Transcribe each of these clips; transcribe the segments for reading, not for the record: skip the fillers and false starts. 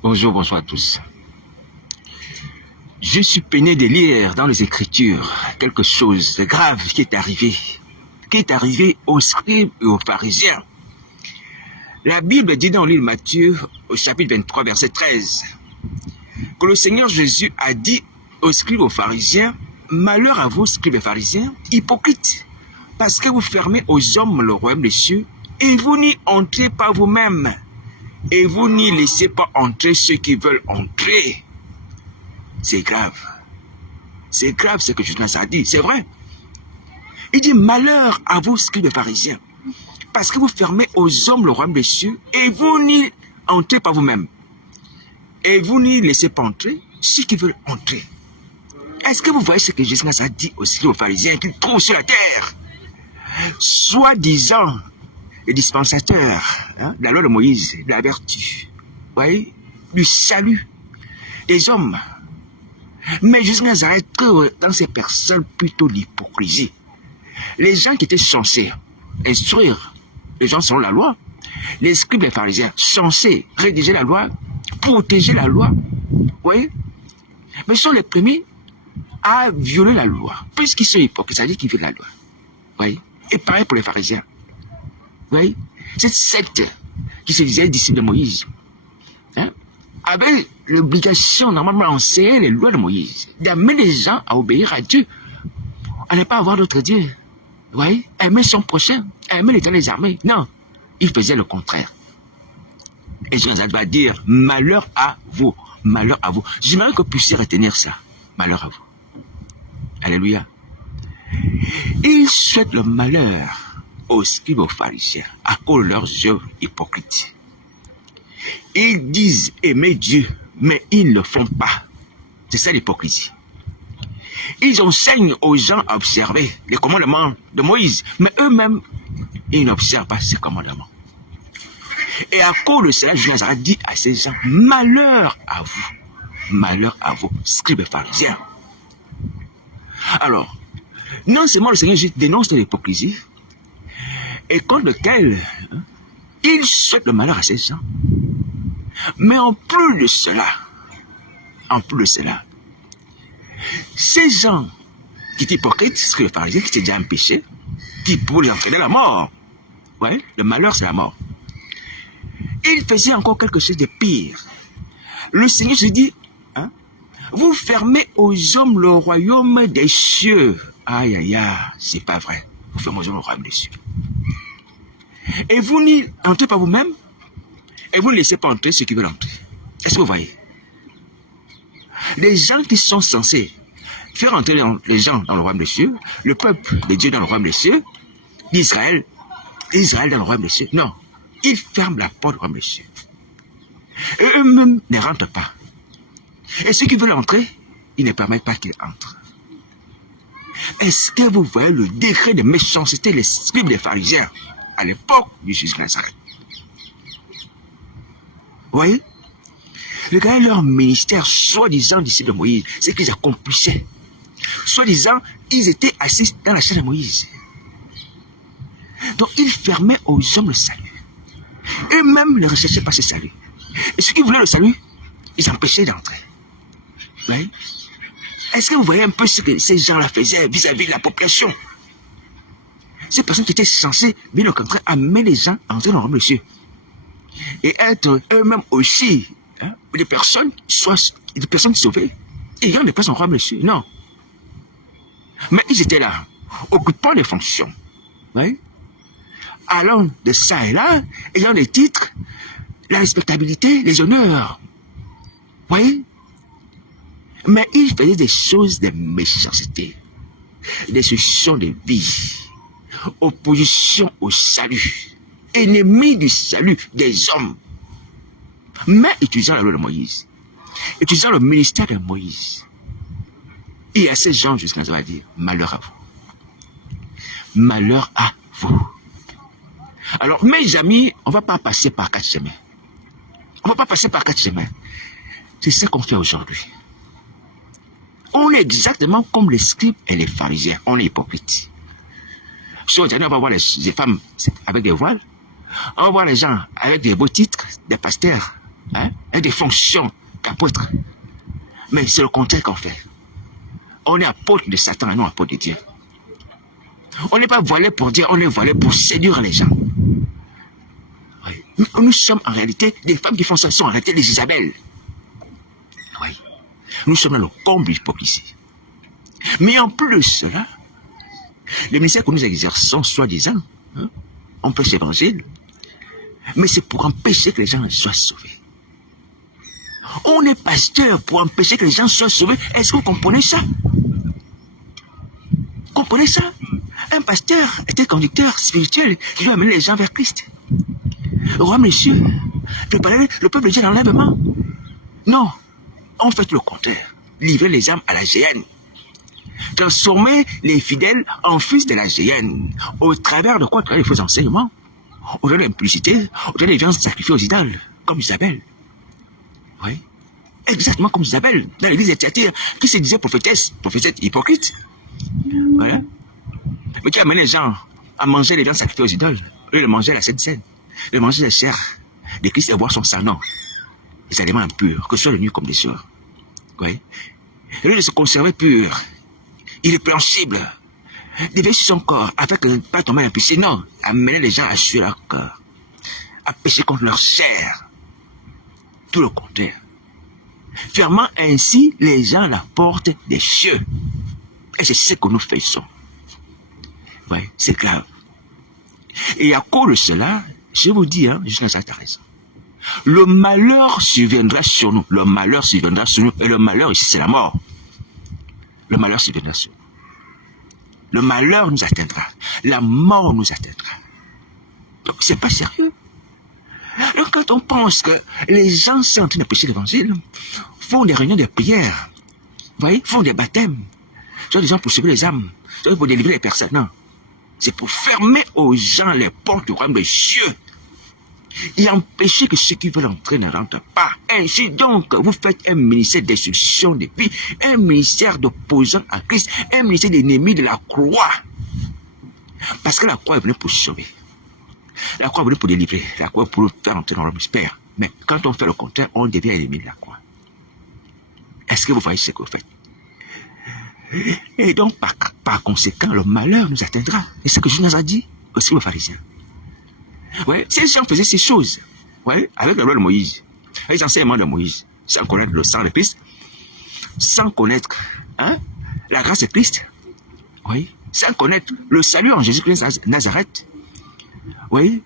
Bonjour, bonsoir à tous. Je suis peiné de lire dans les Écritures quelque chose de grave qui est arrivé aux scribes et aux pharisiens. La Bible dit dans l'île Matthieu, au chapitre 23, verset 13, que le Seigneur Jésus a dit aux scribes et aux pharisiens, « Malheur à vous, scribes et pharisiens, hypocrites, parce que vous fermez aux hommes le royaume des cieux, et vous n'y entrez pas vous-même. Et vous n'y laissez pas entrer ceux qui veulent entrer. » C'est grave. C'est grave ce que Jonas a dit. C'est vrai. Il dit, malheur à vous, scribes et pharisiens, parce que vous fermez aux hommes le royaume des cieux, et vous n'y entrez pas vous-même. Et vous n'y laissez pas entrer ceux qui veulent entrer. Est-ce que vous voyez ce que Jonas a dit aux scribes et aux pharisiens qu'ils trouvent sur la terre? Soi-disant, les dispensateurs, de la loi de Moïse, de la vertu, voyez, du salut des hommes. Mais Jésus Nazareth trouve dans ces personnes plutôt l'hypocrisie. Les gens qui étaient censés instruire les gens selon la loi, les scribes et pharisiens censés rédiger la loi, protéger la loi, voyez, mais sont les premiers à violer la loi, puisqu'ils sont hypocrites, c'est-à-dire qu'ils violent la loi. Voyez. Et pareil pour les pharisiens. Vous voyez, cette secte qui se disait disciple de Moïse, avait l'obligation normalement d'enseigner les lois de Moïse, d'amener les gens à obéir à Dieu, à ne pas avoir d'autre Dieu. Vous voyez, aimer son prochain, aimer l'Éternel des armées. Non, il faisait le contraire. Et Jésus va dire, malheur à vous, malheur à vous. J'aimerais que vous puissiez retenir ça, malheur à vous. Alléluia. Il souhaite le malheur aux scribes et aux pharisiens à cause de leurs œuvres hypocrites. Ils disent aimer Dieu, mais ils ne le font pas. C'est ça l'hypocrisie. Ils enseignent aux gens à observer les commandements de Moïse, mais eux-mêmes, ils n'observent pas ces commandements. Et à cause de cela, Jésus a dit à ces gens, malheur à vous, scribes et pharisiens. Alors, non seulement le Seigneur Jésus dénonce l'hypocrisie, et contre lequel il souhaite le malheur à ces gens. Mais en plus de cela, ces gens qui étaient hypocrites, ce que les pharisiens qui étaient déjà un péché, qui pourraient les entraîner à la mort. Ouais, le malheur, c'est la mort. Il faisait encore quelque chose de pire. Le Seigneur se dit, vous fermez aux hommes le royaume des cieux. Aïe, aïe, aïe, c'est pas vrai. Vous fermez aux hommes le royaume des cieux. Et vous n'y entrez pas vous-même, et vous ne laissez pas entrer ceux qui veulent entrer. Est-ce que vous voyez? Les gens qui sont censés faire entrer les gens dans le royaume des cieux, le peuple de Dieu dans le royaume des cieux, d'Israël dans le royaume des cieux, non. Ils ferment la porte du royaume des cieux. Et eux-mêmes ne rentrent pas. Et ceux qui veulent entrer, ils ne permettent pas qu'ils entrent. Est-ce que vous voyez le degré de méchanceté des scribes des pharisiens à l'époque du Jésus de Nazareth? Vous voyez? Regardez leur ministère, soi-disant disciples de Moïse, ce qu'ils accomplissaient. Soi-disant, ils étaient assis dans la chaise de Moïse. Donc, ils fermaient aux hommes le salut. Eux-mêmes ne recherchaient pas ce salut. Et ceux qui voulaient le salut, ils empêchaient d'entrer. Vous voyez? Est-ce que vous voyez un peu ce que ces gens-là faisaient vis-à-vis de la population? Ces personnes qui étaient censées, bien au contraire, amener les gens à entrer dans le royaume des cieux. Et être eux-mêmes aussi des personnes sauvées. Et ils ne pas en royaume des cieux, non. Mais ils étaient là, occupant des fonctions. Oui? Allant de ça et là, ayant les titres, la respectabilité, les honneurs. Oui? Mais ils faisaient des choses de méchanceté, des solutions de vie, opposition au salut, ennemis du salut des hommes, mais utilisant la loi de Moïse, utilisant le ministère de Moïse. Et à ces gens, jusqu'à ça va dire, malheur à vous. Malheur à vous. Alors, mes amis, on ne va pas passer par 4 chemins. On ne va pas passer par 4 chemins. C'est ce qu'on fait aujourd'hui. On est exactement comme les scribes et les pharisiens. On est hypocrites. Si aujourd'hui, on va voir les femmes avec des voiles, on va voir les gens avec des beaux titres, des pasteurs, hein, et des fonctions d'apôtre. Mais c'est le contraire qu'on fait. On est apôtre de Satan et non apôtre de Dieu. On n'est pas voilé pour dire, on est voilé pour séduire les gens. Oui. Nous sommes en réalité des femmes qui font ça, sont en réalité des Isabelles. Oui. Nous sommes dans le comble de l'hypocrisie. Mais en plus de cela, le ministère que nous exerçons, soi-disant, hein, on prêche l'évangile, mais c'est pour empêcher que les gens soient sauvés. On est pasteur pour empêcher que les gens soient sauvés. Est-ce que vous comprenez ça? Vous comprenez ça? Un pasteur est un conducteur spirituel qui doit amener les gens vers Christ. Roi, monsieur, préparer le peuple de Dieu dans l'enlèvement. Non, on fait le contraire. Livrer les âmes à la géhenne. Transformer les fidèles en fils de la géhenne. Au travers de quoi? Au travers des faux enseignements. Au travers de l'impudicité. Au travers des viandes sacrifiées aux idoles. Comme Isabelle. Oui. Exactement comme Isabelle. Dans l'église de Thyatire, qui se disait prophétesse hypocrite. Voilà. Mais qui a amené les gens à manger les viandes sacrifiées aux idoles. Eux, de manger la Sainte Seine. De manger la chair de Christ et boire son sang. Non. Les aliments impurs, que ce soit le nu comme des soeurs. Oui. Et lui de se conserver pur, irrépréhensible, d'éveiller sur son corps, avec pas tomber dans la piscine, non, amener les gens à suer leur corps, à pécher contre leur chair. Tout le contraire. Fermant ainsi les gens à la porte des cieux. Et c'est ce que nous faisons. Oui, c'est grave. Et à cause de cela, je vous dis, hein, Justin Nazareth a raison. Le malheur surviendra sur nous. Le malheur surviendra sur nous. Et le malheur ici, c'est la mort. Le malheur surviendra sur nous. Le malheur nous atteindra. La mort nous atteindra. Donc, c'est pas sérieux. Donc, quand on pense que les gens sont en train de prêcher l'évangile, font des réunions de prière, vous voyez, font des baptêmes, soit des gens pour sauver les âmes, soit pour délivrer les personnes, non. C'est pour fermer aux gens les portes du royaume des cieux et empêcher que ceux qui veulent entrer ne rentrent pas. Ainsi donc, vous faites un ministère d'instruction des vies, un ministère d'opposants à Christ, un ministère d'ennemis de la croix. Parce que la croix est venue pour sauver. La croix est venue pour délivrer. La croix est pour nous faire entrer dans le royaume du Père. Mais quand on fait le contraire, on devient ennemi de la croix. Est-ce que vous voyez ce que vous faites? Et donc, par conséquent, le malheur nous atteindra. Et c'est ce que Jésus nous a dit aussi aux pharisiens. Ouais, ces gens faisaient ces choses, ouais, avec la loi de Moïse, avec les enseignements de Moïse, sans connaître le sang de Christ, sans connaître, hein, la grâce de Christ, oui, sans connaître le salut en Jésus-Christ de Nazareth, oui.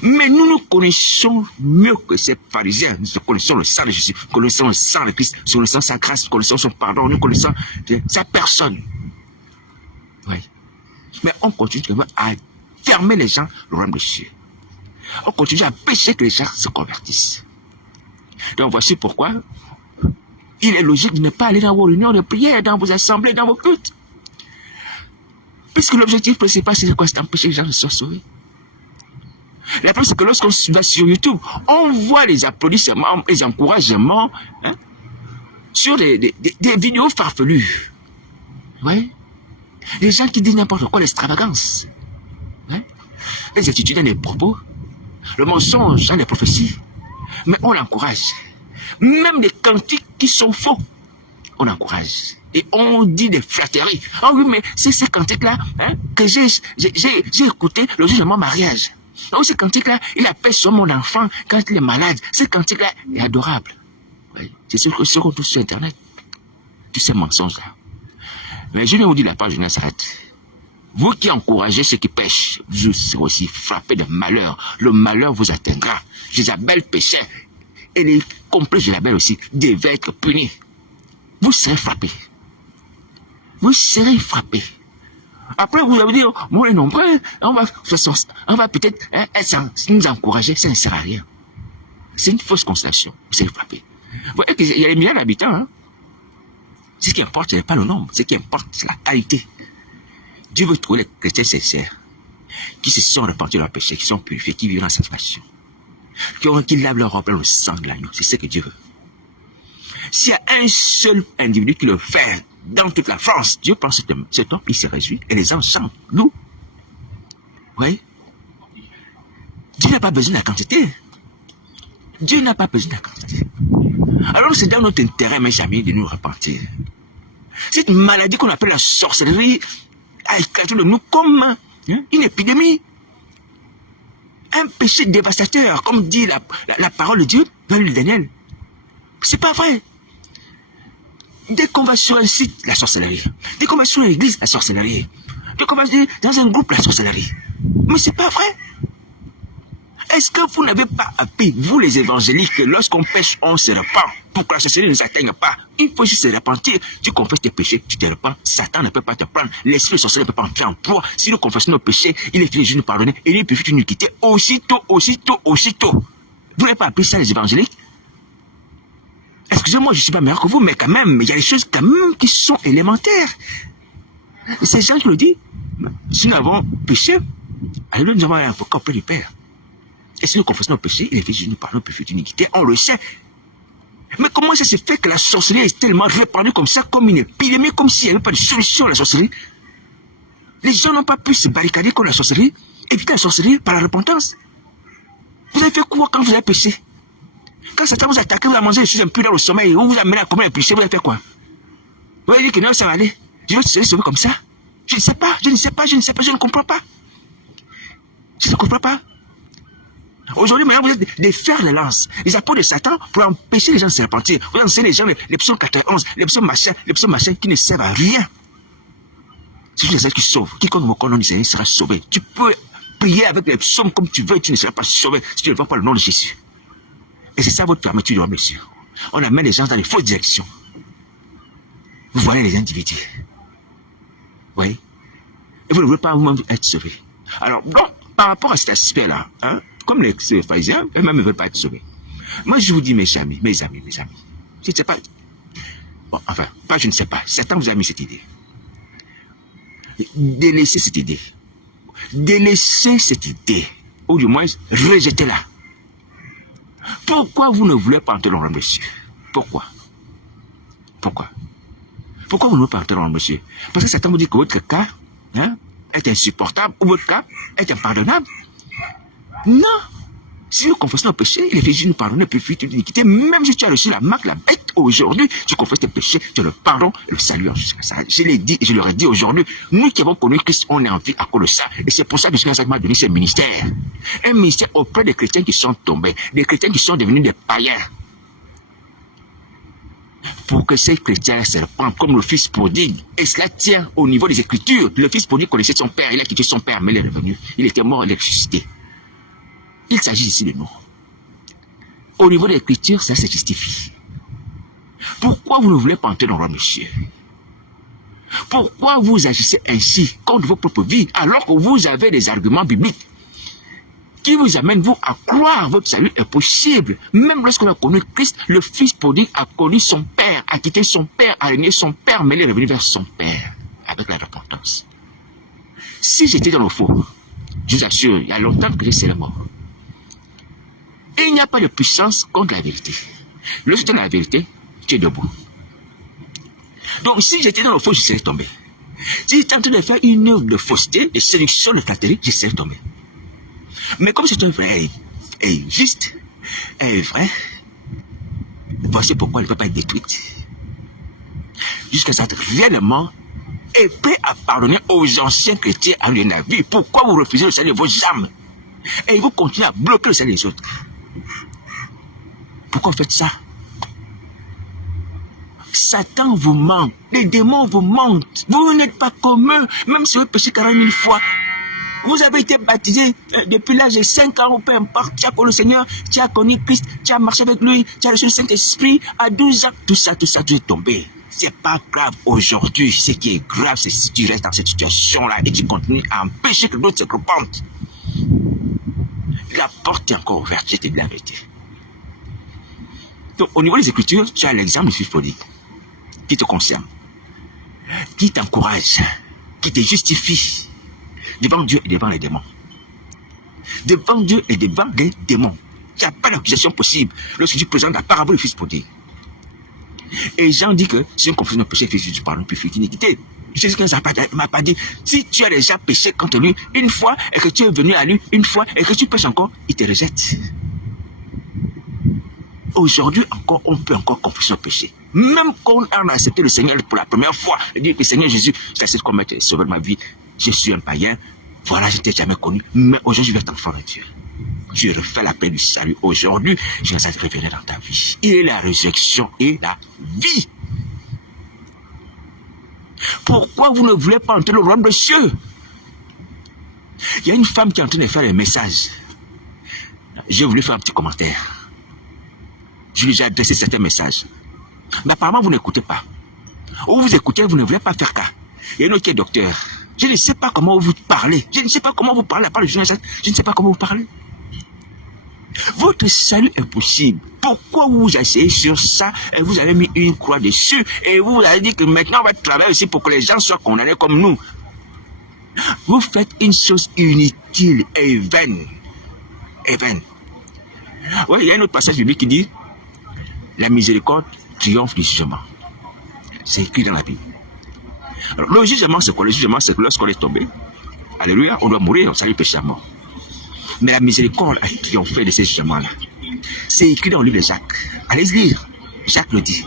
Mais nous connaissons mieux que ces pharisiens. Nous connaissons le sang de Jésus, nous connaissons le sang de Christ, nous connaissons sa grâce, nous connaissons son pardon, nous connaissons sa personne. Oui. Mais on continue à fermer les gens le royaume des cieux. On continue à pécher que les gens se convertissent. Donc voici pourquoi il est logique de ne pas aller dans vos réunions de prière, dans vos assemblées, dans vos cultes. Puisque l'objectif principal, c'est quoi? C'est d'empêcher les gens de se sauver. La preuve, c'est que lorsqu'on va sur YouTube, on voit les applaudissements, les encouragements, hein, sur des vidéos farfelues. Ouais. Les gens qui disent n'importe quoi, l'extravagance. Hein? Les attitudes et les propos. Le mensonge dans les prophéties. Mais on l'encourage. Même des cantiques qui sont faux, on encourage. Et on dit des flatteries. Ah oui, mais c'est ces cantiques-là, hein, que j'ai écouté le jour de mon mariage. Donc, ce cantique-là, il appelle sur mon enfant quand il est malade. Ce cantique-là est adorable. Oui. C'est ce que se retrouve sur Internet. Tous ces mensonges-là. Mais je viens vous dire la page de Nazareth. Vous qui encouragez ceux qui pêchent, vous serez aussi frappés de malheur. Le malheur vous atteindra. Jézabel péchait. Et les complices de Jézabel aussi devaient être punis. Vous serez frappés. Vous serez frappés. Après, vous allez dire, moi les nombreux, on va peut-être nous encourager, ça ne sert à rien. C'est une fausse constatation. Vous serez frappés. Vous voyez qu'il y a des milliards d'habitants. Hein? Ce qui importe, ce n'est pas le nombre. Ce qui importe, c'est la qualité. Dieu veut trouver les chrétiens sincères, qui se sont repentis de leurs péchés, qui sont purifiés, qui vivent dans sa passion, qui lavent leur robe dans le sang de l'agneau. C'est ce que Dieu veut. S'il y a un seul individu qui le fait dans toute la France, Dieu pense que cet homme, il se réjouit et les gens chantent. Nous, oui. Dieu n'a pas besoin de la quantité. Dieu n'a pas besoin d'incarnation. Alors c'est dans notre intérêt, mes amis, de nous repentir. Cette maladie qu'on appelle la sorcellerie a éclaté de nous comme une épidémie. Un péché dévastateur, comme dit la parole de Dieu dans le Daniel. C'est pas vrai. Dès qu'on va sur un site, la sorcellerie. Dès qu'on va sur l'église, la sorcellerie. Dès qu'on va dans un groupe, la sorcellerie. Mais c'est pas vrai. Est-ce que vous n'avez pas appris, vous les évangéliques, que lorsqu'on pêche, on se repent pour que la sorcellerie ne nous atteigne pas? Il faut juste se repentir. Tu confesses tes péchés, tu te repens. Satan ne peut pas te prendre. L'esprit de sorcellerie ne peut pas entrer en toi. Si nous confessons nos péchés, il est fini de nous pardonner et il peut toute iniquité aussitôt. Vous n'avez pas appris ça, les évangéliques? Excusez-moi, je ne suis pas meilleur que vous, mais quand même, il y a des choses quand même qui sont élémentaires. Et c'est Jean qui le dit. Si nous avons péché, alors nous avons un avocat auprès du Père. Et si nous confessons nos péchés, il est fait de nous pardonner, peut faire iniquité, on le sait. Mais comment ça se fait que la sorcellerie est tellement répandue comme ça, comme une épidémie, comme s'il n'y avait pas de solution à la sorcellerie? Les gens n'ont pas pu se barricader contre la sorcellerie, éviter la sorcellerie par la repentance. Vous avez fait quoi quand vous avez péché? Quand Satan vous attaque, vous avez mangé des choses un peu dans le sommeil, ou vous amenez à commettre un péché, vous avez fait quoi? Vous avez dit que non, ça va aller. Je vais se sauver comme ça. Je ne sais pas, je ne comprends pas. Je ne comprends pas. Aujourd'hui, maintenant, vous êtes des fers de lance, les apôtres de Satan pour empêcher les gens de se repentir. Vous enseignez les gens les psaumes 91, les psaumes machin qui ne servent à rien. C'est juste les qui sauvent. Quiconque me connaît, il sera sauvé. Tu peux prier avec les psaumes comme tu veux, tu ne seras pas sauvé si tu ne vois pas le nom de Jésus. Et c'est ça votre fermeture, monsieur. On amène les gens dans les fausses directions. Vous voyez les individus. Oui. Et vous ne voulez pas vous-même être sauvé. Alors, bon, par rapport à cet aspect-là, comme les pharisiens, eux-mêmes ne veulent pas être sauvés. Moi, je vous dis, mes amis, je ne sais pas. Bon, enfin, pas je ne sais pas. Satan vous a mis cette idée. Délaissez cette idée. Délaissez cette idée. Ou du moins, rejetez-la. Pourquoi vous ne voulez pas entrer dans le royaume de Dieu? Pourquoi vous ne voulez pas entrer dans le royaume de Dieu? Parce que Satan vous dit que votre cas est insupportable ou votre cas est impardonnable. Non. Si nous confessons nos péchés, il est fait de nous pardonner, puis fuir toute iniquité. Même si tu as reçu la marque, la bête, aujourd'hui, tu confesses tes péchés, tu as le pardon et le salut en Jésus-Christ. Je l'ai dit et je leur ai dit aujourd'hui, nous qui avons connu Christ, on est en vie à cause de ça. Et c'est pour ça que Jésus m'a donné ce ministère. Un ministère auprès des chrétiens qui sont tombés, des chrétiens qui sont devenus des païens. Pour que ces chrétiens se repentent comme le fils prodigue. Et cela tient au niveau des Écritures. Le fils prodigue connaissait son père, il a quitté son père, mais il est revenu. Il était mort, il est ressuscité. Il s'agit ici de nous. Au niveau de l'écriture, ça se justifie. Pourquoi vous ne voulez pas entrer dans le royaume de Dieu? Pourquoi vous agissez ainsi contre vos propres vies alors que vous avez des arguments bibliques qui vous amènent vous à croire que votre salut est possible? Même lorsqu'on a connu Christ, le fils prodigue a connu son père, a quitté son père, a régné son père, mais il est revenu vers son père avec la repentance. Si j'étais dans le faux, je vous assure, il y a longtemps que je serais mort. Et il n'y a pas de puissance contre la vérité. Lorsque tu es dans la vérité, tu es debout. Donc si j'étais dans le faux, je serais tombé. Si j'étais en train de faire une œuvre de fausseté, de séduction, de flatterie, je serais tombé. Mais comme c'est un vrai et juste, et vrai, voici pourquoi elle ne peut pas être détruite. Jusqu'à ce que réellement est prêt à pardonner aux anciens chrétiens à lui la vie. Pourquoi vous refusez le salut de vos âmes? Et vous continuez à bloquer le salut des autres. Pourquoi vous faites ça? Satan vous ment, les démons vous mentent. Vous n'êtes pas comme eux, même si vous péchez 40 000 fois. Vous avez été baptisé depuis l'âge de 5 ans, ou peu importe. Tu as connu le Seigneur, tu as connu Christ, tu as marché avec lui, tu as reçu le Saint-Esprit. À 12 ans, tout ça, tu es tombé. C'est pas grave aujourd'hui. Ce qui est grave, c'est si tu restes dans cette situation-là et tu continues à empêcher que d'autres se repentent. La porte est encore ouverte, je te dis la vérité. Donc, au niveau des Écritures, tu as l'exemple du fils prodigue qui te concerne, qui t'encourage, qui te justifie devant Dieu et devant les démons. Devant Dieu et devant les démons. Il n'y a pas d'accusation possible lorsque tu présentes la parabole du fils prodigue. Et Jean dit que si on confesse nos péchés, fils du pardon, puis fuit l'iniquité. Jésus-Christ m'a pas dit, si tu as déjà péché contre lui une fois et que tu es venu à lui une fois et que tu pêches encore, il te rejette. Aujourd'hui encore, on peut encore confesser le péché. Même quand on a accepté le Seigneur pour la première fois, et dire que Seigneur Jésus, j'accepte comme être sauveur de ma vie, je suis un païen, voilà, je t'ai jamais connu, mais aujourd'hui je vais être enfant de Dieu. Tu refais la paix du salut. Aujourd'hui, je vais révéler dans ta vie. Il est la résurrection et la vie. Pourquoi vous ne voulez pas entrer dans le royaume des cieux? Il y a une femme qui est en train de faire un message. J'ai voulu faire un petit commentaire. Je lui ai déjà adressé certains messages. Mais apparemment, vous n'écoutez pas. Ou vous écoutez, vous ne voulez pas faire cas. Il y a un autre qui est docteur. Je ne sais pas comment vous parlez. Je ne sais pas comment vous parlez à part le journaliste. Je ne sais pas comment vous parlez. Votre salut est possible. Pourquoi vous vous asseyez sur ça et vous avez mis une croix dessus et vous avez dit que maintenant on va travailler aussi pour que les gens soient condamnés comme nous? Vous faites une chose inutile et vaine. Et vaine. Oui, il y a un autre passage biblique qui dit la miséricorde triomphe du jugement. C'est écrit dans la Bible. Alors, le jugement, c'est quoi? Le jugement, c'est que lorsqu'on est tombé, alléluia, on doit mourir, on s'arrive péché à mort. Mais la miséricorde a triomphé de ces jugements-là. C'est écrit dans le livre de Jacques. Allez lire. Jacques le dit.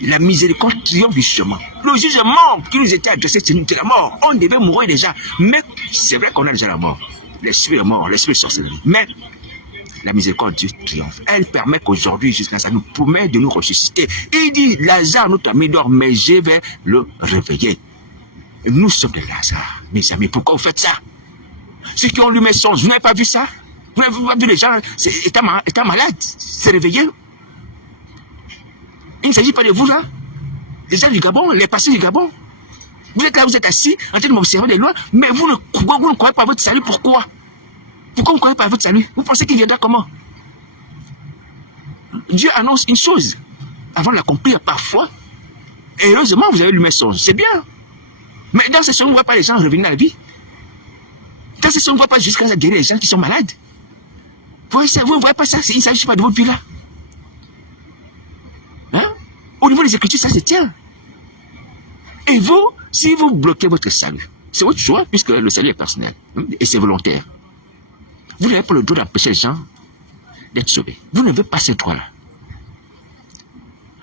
La miséricorde triomphe du jugement. Le jugement qui nous était adressé, c'était la mort. On devait mourir déjà. Mais c'est vrai qu'on a déjà la mort. L'esprit est mort, l'esprit est sorcellerie. Mais la miséricorde de Dieu triomphe. Elle permet qu'aujourd'hui, jusqu'à ça, nous promet de nous ressusciter. Il dit, Lazare, notre ami dort, mais je vais le réveiller. Nous sommes des Lazare, mes amis. Pourquoi vous faites ça? Ceux qui ont lu mes songes, vous n'avez pas vu ça? Vous n'avez pas vu les gens étant malades, se réveiller? Il ne s'agit pas de vous là. Les gens du Gabon, les pasteurs du Gabon. Vous êtes là, vous êtes assis, en train de m'observer de loin, mais vous ne croyez pas à votre salut. Pourquoi? Pourquoi vous ne croyez pas à votre salut? Vous pensez qu'il viendra comment? Dieu annonce une chose avant de l'accomplir parfois. Et heureusement, vous avez lu mes songes. C'est bien. Mais dans ces songes, on ne voit pas les gens revenir à la vie. Dans ces songes, on ne voit pas jusqu'à guérir les gens qui sont malades. Vous ne voyez pas ça? Il ne s'agit pas de votre vie là. Hein? Au niveau des Écritures, ça se tient. Et vous, si vous bloquez votre salut, c'est votre choix, puisque le salut est personnel. Et c'est volontaire. Vous n'avez pas le droit d'empêcher les gens d'être sauvés. Vous n'avez pas ce droit-là.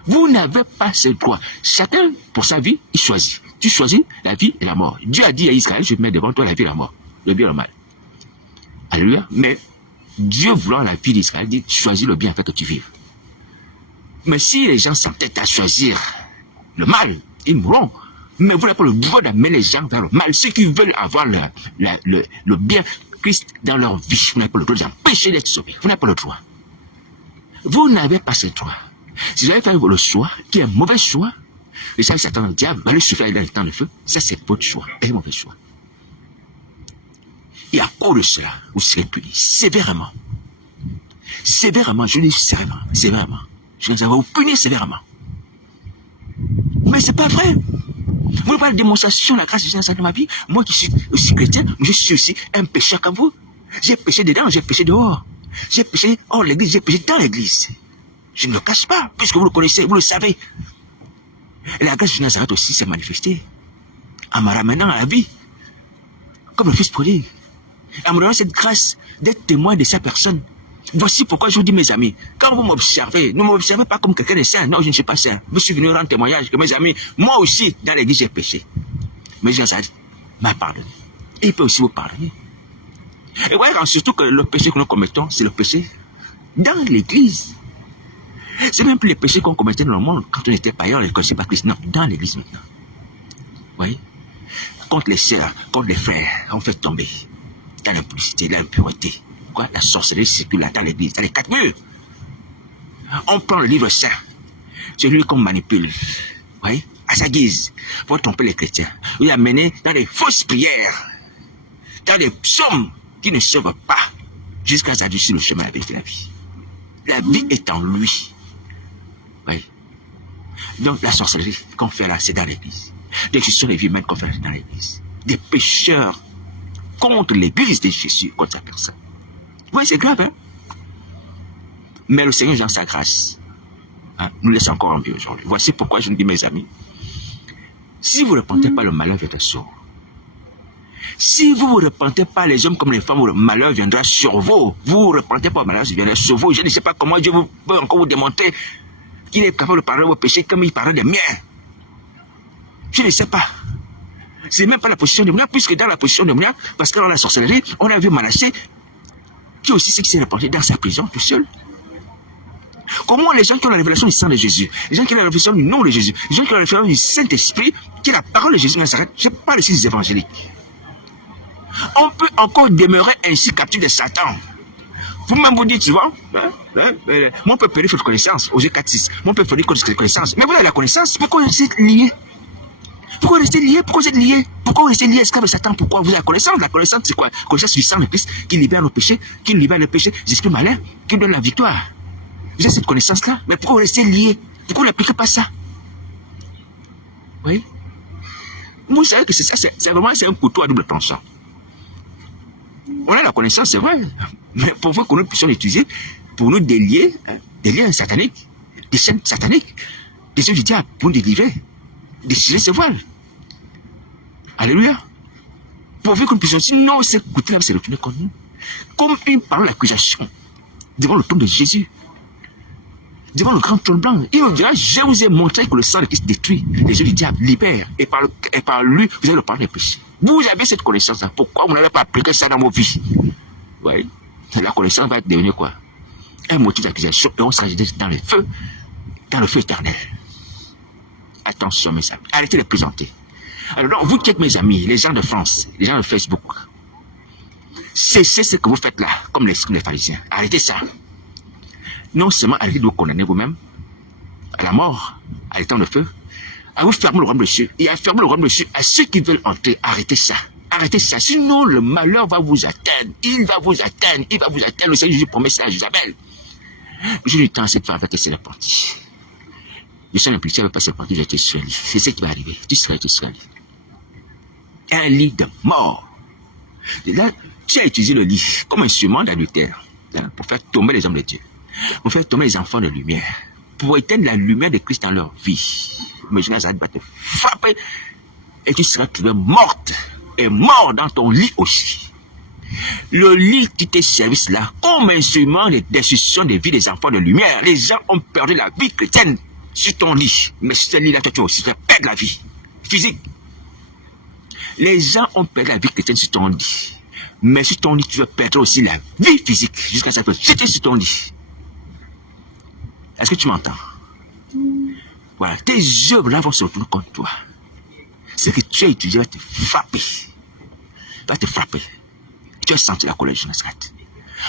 Vous n'avez pas ce droit. Chacun, pour sa vie, il choisit. Tu choisis la vie et la mort. Dieu a dit à Israël, je mets devant toi la vie et la mort. Le bien et le mal. Alléluia. Mais Dieu voulant la vie d'Israël dit, choisis le bien afin que tu vives. Mais si les gens s'entêtent à choisir le mal, ils mourront. Mais vous n'avez pas le droit d'amener les gens vers le mal. Ceux qui veulent avoir le bien Christ dans leur vie, vous n'avez pas le droit d'empêcher d'être sauvés. Vous n'avez pas le droit. Vous n'avez pas ce droit. Si vous avez fait le choix, qui est un mauvais choix, le salut Satan, le diable, va le souffler dans le temps de feu, ça c'est votre choix, et un mauvais choix. Et à cause de cela, vous serez punis sévèrement. Sévèrement, je dis sévèrement, sévèrement. Je vais vous punir sévèrement. Mais c'est pas vrai. Vous n'avez pas de démonstration de la grâce de Dieu dans ma vie. Moi qui suis aussi chrétien, je suis aussi un pécheur comme vous. J'ai péché dedans, j'ai péché dehors. J'ai péché hors l'église, j'ai péché dans l'église. Je ne le cache pas, puisque vous le connaissez, vous le savez. Et la grâce de Nazareth aussi s'est manifestée en me ramenant à la vie, comme le fils prodigue. En me donnant cette grâce d'être témoin de sa personne. Voici pourquoi je vous dis, mes amis, quand vous m'observez, ne m'observez pas comme quelqu'un de saint. Non, je ne suis pas saint. Je suis venu rendre témoignage que, mes amis, moi aussi, dans l'église, j'ai péché. Mais Jésus m'a pardonné. Et il peut aussi vous pardonner. Et voyez, surtout que le péché que nous commettons, c'est le péché dans l'église. C'est même plus les péchés qu'on commettait dans le monde quand on était païen, on ne connaissait pas Christ. Non, dans l'église maintenant. Vous voyez? Contre les sœurs, contre les frères, on fait tomber dans l'impudicité, l'impureté. Quoi? La sorcellerie circule là dans l'église, dans les 4 murs. On prend le livre saint, celui qu'on manipule, vous voyez, à sa guise, pour tromper les chrétiens. Il est amené dans des fausses prières, dans des psaumes qui ne sauvent pas, jusqu'à ça sur le chemin avec la vie. La vie est en lui. Oui. Donc la sorcellerie qu'on fait là, c'est dans l'église. Des gestions de vie humaine qu'on fait dans l'église. Des pécheurs contre l'église de Jésus, contre sa personne. Oui, c'est grave, hein? Mais le Seigneur, dans sa grâce, hein, nous laisse encore en vie aujourd'hui. Voici pourquoi je vous dis, mes amis, si vous ne repentez pas, le malheur va être sourd. Si vous ne vous repentez pas, les hommes comme les femmes, le malheur viendra sur vous. Vous ne vous repentez pas, le malheur viendra sur vous. Je ne sais pas comment Dieu peut encore vous démontrer qu'il est capable de parler de vos péchés comme il parle des miens. Je ne sais pas. Ce n'est même pas la position de Mouna, puisque dans la position de Mouna, parce que dans la sorcellerie, on a vu Manassé, qui aussi ce qui s'est répandu dans sa prison tout seul. Comment les gens qui ont la révélation du sang de Jésus, les gens qui ont la révélation du nom de Jésus, les gens qui ont la révélation du Saint-Esprit, qui est la parole de Jésus de Nazareth, je parle ici des évangéliques. On peut encore demeurer ainsi captif de Satan. Vous-même vous dites, tu vois, mon peuple perdit votre connaissance, aux 4-6, mon peuple perdit votre connaissance. Mais vous avez la connaissance, pourquoi vous êtes lié? Pourquoi vous restez lié? Pourquoi vous êtes lié? Pourquoi vous restez lié esclave de Satan? Pourquoi vous avez la connaissance? La connaissance, c'est quoi? La connaissance du sang de Christ qui libère nos péchés, qui libère les péchés, les esprits malins, qui donne la victoire. Vous avez cette connaissance-là, mais pourquoi vous restez lié? Pourquoi vous n'appliquez pas ça? Oui. Vous savez que c'est ça, c'est vraiment un couteau à double tranchant. On a la connaissance, c'est vrai, mais pour que nous puissions l'utiliser pour nous délier, des liens sataniques, des chaînes sataniques, des yeux du diable, pour nous délivrer, déchirer ce voile. Alléluia. Pourvu que nous puissions, sinon ce couteau-là va se retourner contre nous. Comme une parole d'accusation devant le trône de Jésus, devant le grand trône blanc. Il nous dira, je vous ai montré que le sang de Christ détruit les yeux du diable, libère, et par lui, vous avez le pardon des péchés. Vous avez cette connaissance-là. Pourquoi vous n'avez pas appliqué ça dans vos vies? Oui. La connaissance va devenir quoi? Un motif d'accusation, et on sera jeté dans le feu éternel. Attention, mes amis. Arrêtez de plaisanter. Alors, vous qui êtes mes amis, les gens de France, les gens de Facebook, cessez ce que vous faites là, comme les pharisiens. Arrêtez ça. Non seulement arrêtez de vous condamner vous-même à la mort, à l'étang de feu, à vous fermer le royaume de Dieu et à fermer le royaume de Dieu à ceux qui veulent entrer. Arrêtez ça. Arrêtez ça. Sinon, le malheur va vous atteindre. Il va vous atteindre. Il va vous atteindre. Le Seigneur Jésus promet ça à Isabelle. J'ai du temps à cette femme avec ses repentis. Le Seigneur ne va pas se repentir, j'étais sur un lit. C'est ce qui va arriver. Tu seras sur un lit. Un lit de mort. Et là, tu as utilisé le lit comme instrument d'adultère pour faire tomber les hommes de Dieu. Pour faire tomber les enfants de lumière. Pour éteindre la lumière de Christ dans leur vie. Mais Nazareth va te frapper et tu seras trouvée morte et mort dans ton lit aussi. Le lit qui te service là, comme instrument de destruction des vies des enfants de lumière. Les gens ont perdu la vie chrétienne sur ton lit. Mais sur ce lit-là, toi aussi, tu vas perdre la vie physique. Les gens ont perdu la vie chrétienne sur ton lit. Mais sur ton lit, tu vas perdre aussi la vie physique. Jusqu'à ce que j'étais sur ton lit. Est-ce que tu m'entends? Voilà, tes œuvres là vont se retourner contre toi. Ce que tu as étudié va te frapper. Va te frapper. Tu as senti la colère de Nazareth.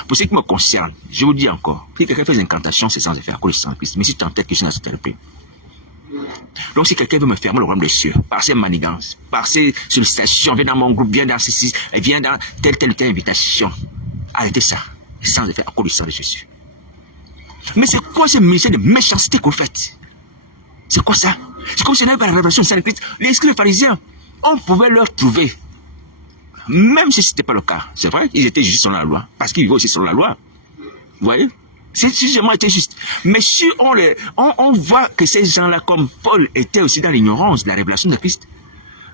Pour ce qui me concerne, je vous dis encore, si quelqu'un fait des incantations, c'est sans effet à cause du sang de Christ. Mais si tu entends que je n'ai pas repris. Donc si quelqu'un veut me fermer le royaume des cieux, par ses manigances, par ses sollicitations, viens dans mon groupe, viens dans ceci, viens dans telle invitation, arrêtez ça. Sans effet à cause du sang de Jésus. Mais c'est quoi ce ministère de méchanceté que vous faites? C'est quoi ça? C'est comme si on n'avait pas la révélation du Saint-Christ. Les scribes pharisiens, on pouvait leur trouver. Même si ce n'était pas le cas. C'est vrai, ils étaient justes selon la loi. Parce qu'ils vivaient aussi selon la loi. Vous voyez? C'est justement été juste. Mais si on voit que ces gens-là, comme Paul, étaient aussi dans l'ignorance de la révélation de Christ.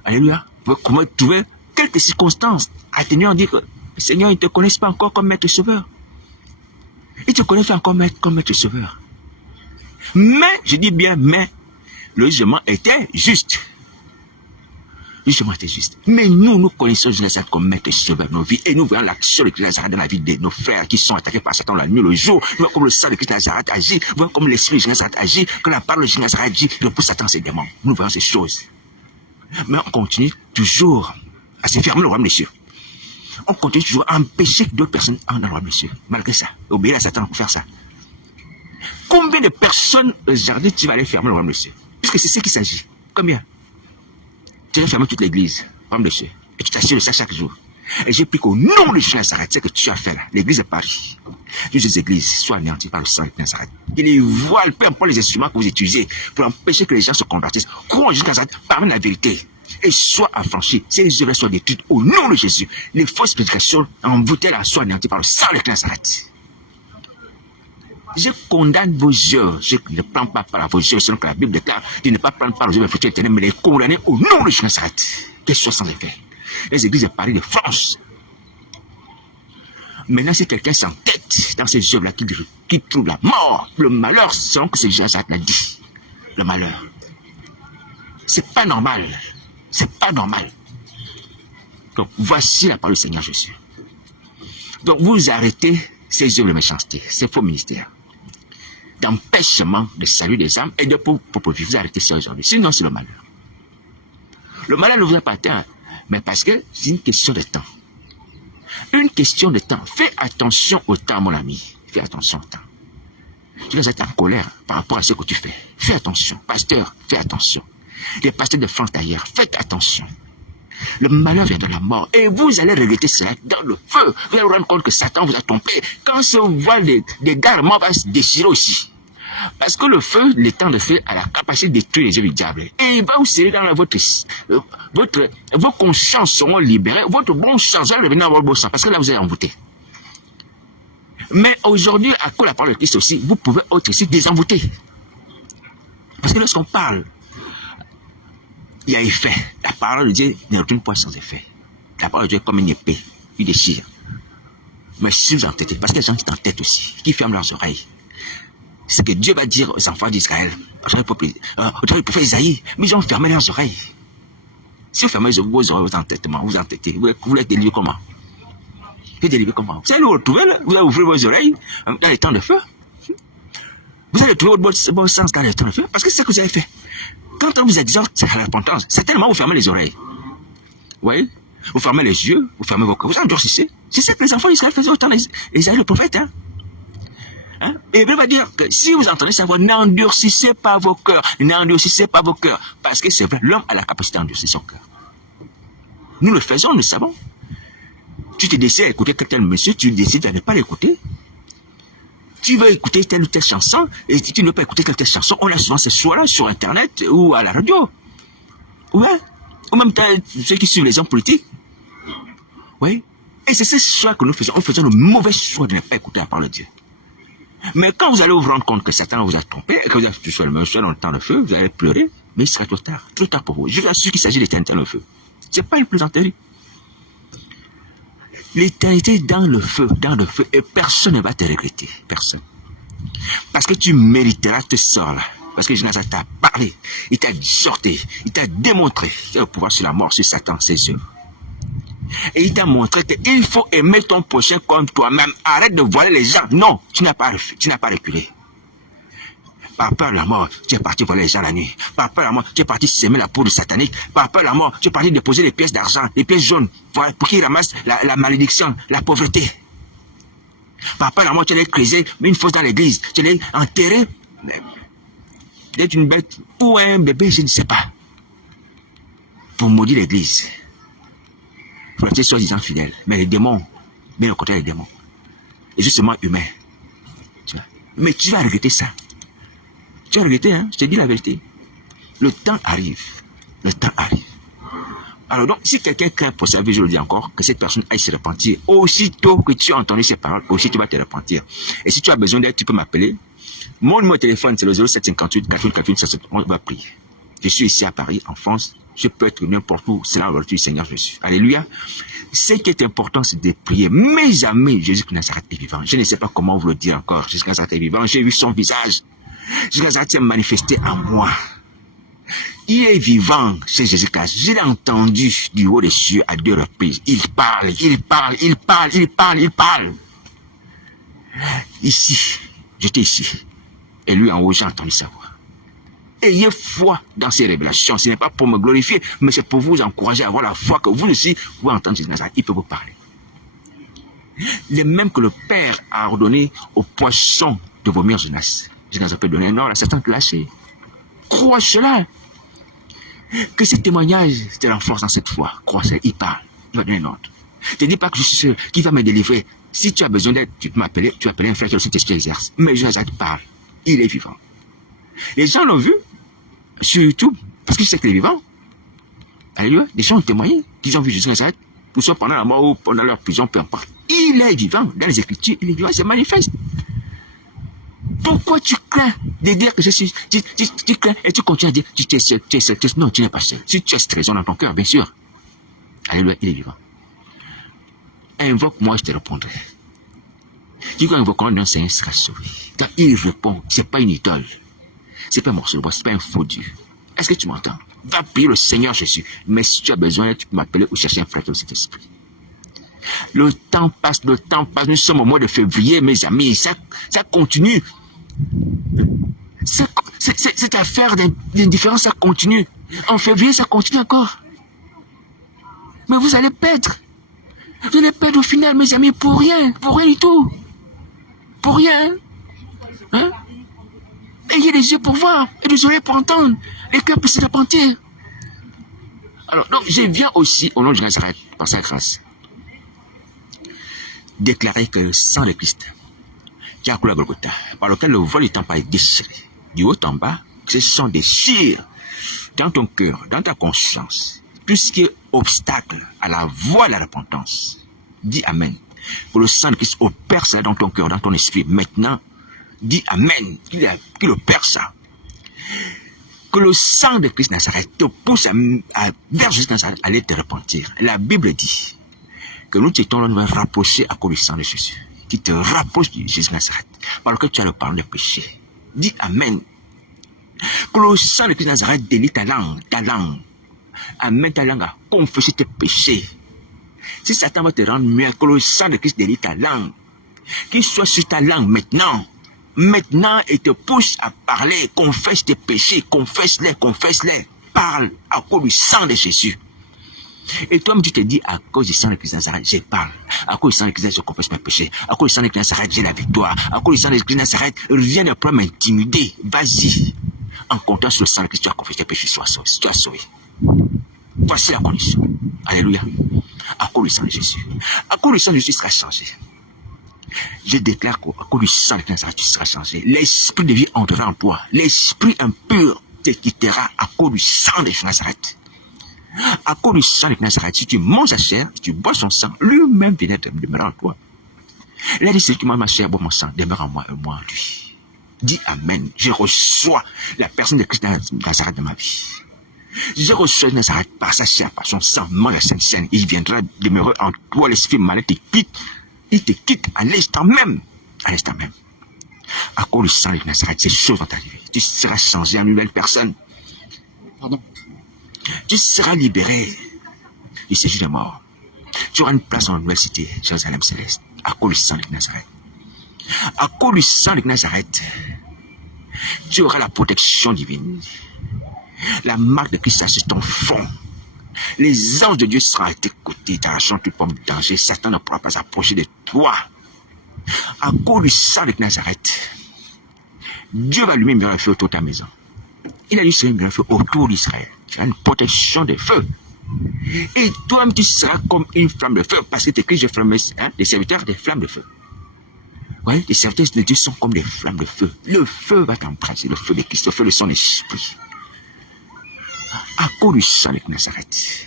Alléluia. Comment trouver quelques circonstances atténuantes à dire que le Seigneur, ils ne te connaissent pas encore comme maître sauveur. Ils te connaissent encore comme maître sauveur. Mais, je dis bien, mais, le jugement était juste. Le jugement était juste. Mais nous connaissons Jésus comme maître sauveur de nos vies. Et nous voyons l'action de Christ Nazareth dans la vie de nos frères qui sont attaqués par Satan la nuit, le jour. Nous voyons comme le sang de Christ Nazareth agit. Nous voyons comme l'esprit de Jésus Nazareth agit. Que la parole de Jésus Nazareth agit. Et pour Satan, ses démons. Nous voyons ces choses. Mais on continue toujours à se fermer le royaume des cieux. On continue toujours à empêcher que d'autres personnes entrent dans le royaume des cieux. Malgré ça. Obéir à Satan pour faire ça. Combien de personnes au jardin tu vas aller fermer le royaume des cieux? Puisque c'est ce qu'il s'agit. Combien? Tu vas fermer toute l'église, le royaume des cieux. Et tu t'assures de ça chaque jour. Et j'ai pris qu'au nom de Jésus Nazareth, c'est que tu as fait là. L'église de Paris. Toutes les églises soient anéanties par le sang de Nazareth. Et les voiles, peu importe les instruments que vous utilisez pour empêcher que les gens se convertissent, croient en Jésus Nazareth, parlent la vérité. Et soient affranchis. Ces œuvres soient détruites au nom de Jésus. Les fausses prédications envoûtées là soient anéanties par le sang de Nazareth. Je condamne vos œuvres. Je ne prends pas par vos œuvres, selon que la Bible déclare de ne pas prendre par vos œuvres futures éternelles, mais les condamner au nom de Jésus Nazareth. Qu'elles soient sans effet. les églises de Paris, de France. Maintenant, si quelqu'un s'entête dans ces œuvres-là qui trouve la mort, le malheur, selon que c'est Jacques l'a dit, le malheur. C'est pas normal. C'est pas normal. Donc, voici la parole du Seigneur Jésus. Donc, vous arrêtez ces œuvres de méchanceté, ces faux ministères, d'empêchement de salut des âmes et de pauvres vie. Vous arrêtez ça aujourd'hui. Sinon, c'est le malheur. Le malheur ne vous a pas atteint, mais parce que c'est une question de temps. Une question de temps. Fais attention au temps, mon ami. Fais attention au temps. Tu vas être en colère par rapport à ce que tu fais. Fais attention. Pasteur, fais attention. Les pasteurs de France d'ailleurs, faites attention. Le malheur vient de la mort. Et vous allez regretter cela dans le feu. Vous allez vous rendre compte que Satan vous a trompé. Quand ce voile des garments va se déchirer aussi. Parce que le feu, le temps de feu, a la capacité de détruire les œuvres du diable. Et il va vous serrer dans vos consciences seront libérées. Votre bon sens va revenir à votre bon sens. Parce que là, vous êtes envoûté. Mais aujourd'hui, à cause de la parole de Christ aussi, vous pouvez être aussi désenvoûté. Parce que lorsqu'on parle, il y a effet. La parole de Dieu ne retourne pas sans effet. La parole de Dieu est comme une épée. Il déchire. Mais si vous entêtez, parce qu'il y a des gens qui t'entêtent aussi, qui ferment leurs oreilles. C'est ce que Dieu va dire aux enfants d'Israël, au travers du prophète Isaïe, mais ils ont fermé leurs oreilles. Si vous fermez vos oreilles, vous entêtements, vous entêtez, vous les délivrez comment? Vous délivrez comment? Vous allez le retrouver là, vous allez ouvrir vos oreilles dans les temps de feu. Vous allez trouver votre bon sens dans les temps de feu, parce que c'est ce que vous avez fait. Quand on vous exhorte à la repentance, certainement vous fermez les oreilles. Vous voyez? Vous fermez les yeux, vous fermez vos cœurs, vous endurcissez. C'est ça que les enfants d'Israël faisaient au temps d'Isaïe le prophète. Et Dieu va dire que si vous entendez sa voix, n'endurcissez pas vos cœurs. N'endurcissez pas vos cœurs. Parce que c'est vrai, l'homme a la capacité d'endurcir son cœur. Nous le faisons, nous le savons. Tu te décides à écouter tel monsieur, tu décides de ne pas l'écouter. Tu veux écouter telle ou telle chanson, et tu ne veux pas écouter telle chanson. On a souvent ces choix-là sur Internet ou à la radio. Ouais. Ou même ceux qui suivent les hommes politiques. Oui. Et c'est ce choix que nous faisons. Nous faisons le mauvais choix de ne pas écouter la parole de Dieu. Mais quand vous allez vous rendre compte que Satan vous a trompé, et que vous avez touché le monsieur dans le temps de feu, vous allez pleurer, mais il sera trop tard pour vous. Je vous assure qu'il s'agit d'éternité dans le feu. C'est pas une plaisanterie. L'éternité dans le feu, et personne ne va te regretter. Personne. Parce que tu mériteras ce sort-là. Parce que Jonas t'a parlé, il t'a exhorté, il t'a démontré qu'il a le pouvoir sur la mort, sur Satan, ses œuvres. Et il t'a montré qu'il faut aimer ton prochain comme toi-même. Arrête de voiler les gens. Non, tu n'as pas reculé. Par peur de la mort, tu es parti voler les gens la nuit. Par peur de la mort, tu es parti semer la poudre satanique. Par peur de la mort, tu es parti déposer les pièces d'argent, les pièces jaunes, pour qu'ils ramassent la malédiction, la pauvreté. Par peur de la mort, tu allais creuser une fosse dans l'église. Tu allais enterrer d'être une bête ou un bébé, je ne sais pas. Pour maudire l'église. Il faut être soi-disant fidèle. Mais les démons, bien au contraire, les démons. Et justement humain. Tu vois. Mais tu vas regretter ça. Tu vas regretter, hein? Je te dis la vérité. Le temps arrive. Le temps arrive. Alors donc, si quelqu'un craint pour sa vie, je le dis encore, que cette personne aille se repentir. Aussitôt que tu as entendu ces paroles, aussi tu vas te repentir. Et si tu as besoin d'aide, tu peux m'appeler. Mon numéro de téléphone, c'est le 0758 48 771. On va prier. Je suis ici à Paris, en France. Je peux être n'importe où, c'est la volonté du Seigneur Jésus. Alléluia. Ce qui est important, c'est de prier. Mes amis, Jésus de Nazareth est vivant. Je ne sais pas comment vous le dire encore. Jésus de Nazareth est vivant. J'ai vu son visage. Jésus de Nazareth s'est manifesté en moi. Il est vivant, c'est Jésus-Christ. Je l'ai entendu du haut des cieux à 2 reprises. Il parle. Ici, j'étais ici. Et lui en haut, j'ai entendu sa voix. Ayez foi dans ces révélations. Ce n'est pas pour me glorifier, mais c'est pour vous encourager à avoir la foi que vous aussi, vous entendez Jésus Nazareth. Il peut vous parler. Les mêmes que le Père a ordonné aux poissons de vomir Jonas. Jonas peut donner un ordre à certains clasés. Crois cela. Que ce témoignage te renforce dans cette foi. Crois cela. Il parle. Il va donner un ordre. Ne dis pas que je suis seul qui va me délivrer. Si tu as besoin d'aide, tu peux m'appeler. Tu appelles un frère qui aussi exerce. Mais Jésus Nazareth parle. Il est vivant. Les gens l'ont vu sur YouTube, parce que je sais qu'il est vivant. Alléluia. Les gens ont témoigné qu'ils ont vu Jésus Nazareth, que ce soit pendant la mort ou pendant leur prison, peu importe. Il est vivant. Dans les Écritures, il est vivant, il se manifeste. Pourquoi tu crains de dire que je suis... Tu crains et tu continues à dire tu es seul. Non, tu n'es pas seul. Si tu as cette raison dans ton cœur, bien sûr. Alléluia, il est vivant. Invoque-moi, je te répondrai. Tu quand invoquer le Seigneur sera sauvé. Quand il répond, ce n'est pas une idole. Ce n'est pas un morceau de bois, ce n'est pas un faux Dieu. Est-ce que tu m'entends? Va prier le Seigneur Jésus. Mais si tu as besoin, tu peux m'appeler ou chercher un frère de cet esprit. Le temps passe, le temps passe. Nous sommes au mois de février, mes amis. Ça continue. Cette affaire d'indifférence, ça continue. En février, ça continue encore. Mais vous allez perdre. Vous allez perdre au final, mes amis, pour rien du tout. Pour rien. Hein? Ayez les yeux pour voir et les oreilles pour entendre. Les cœurs pour se repentir. Alors, donc, je viens aussi, au nom de Nazareth, par sa grâce, déclarer que le sang de Christ, qui a coulé à Golgotha, par lequel le vol du temps est déchiré, du haut en bas, ce sang déchire dans ton cœur, dans ta conscience, tout ce qui est obstacle à la voie de la repentance. Dis Amen. Que le sang de Christ opère ça dans ton cœur, dans ton esprit. Maintenant, dis Amen. Qu'il opère ça. Que le sang de Christ Nazareth te pousse vers Jésus Nazareth à aller te repentir. La Bible dit que nous t'étions là, nous allons rapprocher à cause du sang de Jésus, qui te rapproche de Jésus Nazareth, par lequel tu as le pardon des péchés. Dis Amen. Que le sang de Christ Nazareth délie ta langue. Amène ta langue à confesser tes péchés. Si Satan va te rendre mieux, que le sang de Christ délie ta langue. Qu'il soit sur ta langue maintenant. Maintenant, il te pousse à parler. Confesse tes péchés. Confesse-les. Parle à cause du sang de Jésus. Et toi-même, tu te dis, à cause du sang de Christ Nazareth, je parle. À cause du sang de Christ Nazareth, je confesse mes péchés. À cause du sang de Christ Nazareth, j'ai la victoire. À cause du sang de Christ Nazareth, rien ne peut m'intimider. Vas-y. En comptant sur le sang de Christ, tu as confessé tes péchés, tu as sauvé. Voici la condition. Alléluia. À cause du sang de Jésus. À cause du sang de Jésus, tu seras changé. Je déclare qu'à cause du sang de Christ Nazareth, tu seras changé. L'esprit de vie entrera en toi. L'esprit impur te quittera à cause du sang de Nazareth. À cause du sang de Nazareth, si tu manges sa chair, si tu bois son sang, lui-même viendra demeurer en toi. Il a dit, celui qui mange ma chair, boit mon sang, demeure en moi et moi en lui. Dis Amen. Je reçois la personne de Christ Nazareth dans ma vie. Je reçois Nazareth par sa chair, par son sang, mange la Sainte Seine. Il viendra demeurer en toi, l'esprit malin te quitte. Il te quitte à l'instant même. À l'instant même. À cause du sang de Nazareth, ces choses vont t'arriver. Tu seras changé en une nouvelle personne. Pardon. Tu seras libéré du séjour des morts. Tu auras une place dans la nouvelle cité, Jérusalem céleste, à cause du sang de Nazareth. À cause du sang de Nazareth, tu auras la protection divine. La marque de Christ sur ton front. Les anges de Dieu seront à tes côtés, t'arrachant toute forme de danger. Satan ne pourra pas s'approcher de toi. À cause du sang de Nazareth, Dieu va lui-même mettre le feu autour de ta maison. Il a dit qu'il le feu autour d'Israël. Tu as une protection de feu. Et toi-même, tu seras comme une flamme de feu. Parce que tu écris, les serviteurs des flammes de feu. Ouais, les serviteurs de Dieu sont comme des flammes de feu. Le feu va t'embrasser, le feu de Christ, le feu de son esprit. À cause du sang de Nazareth,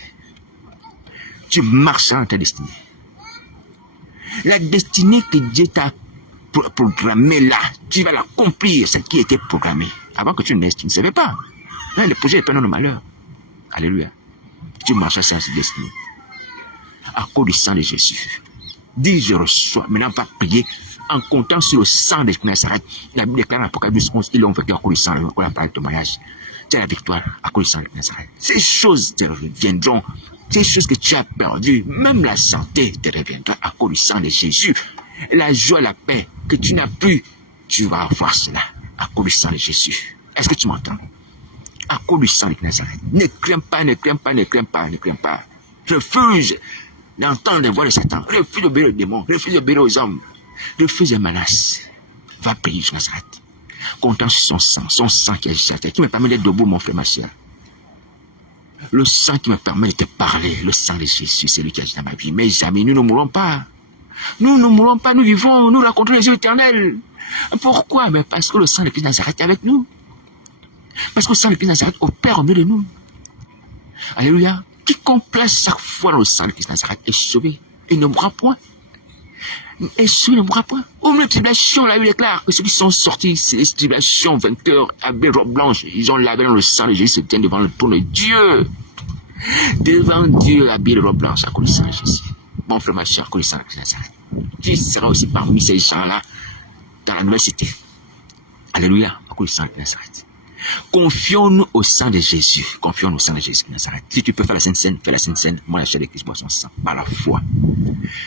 tu marcheras dans ta destinée. La destinée que Dieu t'a programmée là, tu vas l'accomplir, celle qui était programmée. Avant que tu naisses, tu ne savais pas. Là, le projet est pas dans le malheur. Alléluia. Tu marcheras sur cette destinée. À cause du sang de Jésus. Dis, je reçois. Maintenant, va prier en comptant sur le sang de Nazareth. La Bible déclare en Apocalypse 11, ils l'ont fait à cause du sang, on a parlé de témoignage. Tu as la victoire à cause du sang de Nazareth. Ces choses te reviendront. Ces choses que tu as perdues, même la santé te reviendra à cause du sang de Jésus. La joie, la paix que tu n'as plus, tu vas avoir cela à cause du sang de Jésus. Est-ce que tu m'entends? À cause du sang de Nazareth. Ne crains pas, ne crains pas, ne crains pas, ne crains pas. Refuse d'entendre les voix de Satan. Refuse d'obéir aux démons. Refuse d'obéir aux hommes. Refuse les menaces. Va payer sur Nazareth. Comptant sur son sang qui est sur la terre, qui me permet d'être debout, mon frère, ma soeur. Le sang qui me permet de te parler, le sang de Jésus, c'est lui qui agit dans ma vie. Mais jamais, nous ne mourrons pas. Nous ne mourrons pas, nous vivons, nous rencontrons les yeux éternels. Pourquoi? Mais parce que le sang de Christ Nazareth est avec nous. Parce que le sang de Christ Nazareth opère au milieu de nous. Alléluia. Quiconque place chaque fois dans le sang de Christ Nazareth est sauvé. Il ne mourra point. Et celui ne mourra point. Au milieu de tribulation, la Bible déclare que ceux qui sont sortis, c'est les tribulations, vainqueurs, avec des robes blanches, ils ont lavé dans le sang de Jésus, se tiennent devant le trône de Dieu. devant Dieu habillé de robe blanche à cause du sang de Jésus. Mon frère, ma soeur, à cause du sang de Nazareth. Tu seras aussi parmi ces gens-là dans la nouvelle cité. Alléluia, à cause du sang de Nazareth. Confions-nous au sang de Jésus. Confions-nous au sang de Jésus de Nazareth. Si tu peux faire la Sainte Seine, fais la Sainte Seine. Moi, la chair de Christ boit son sang par la foi.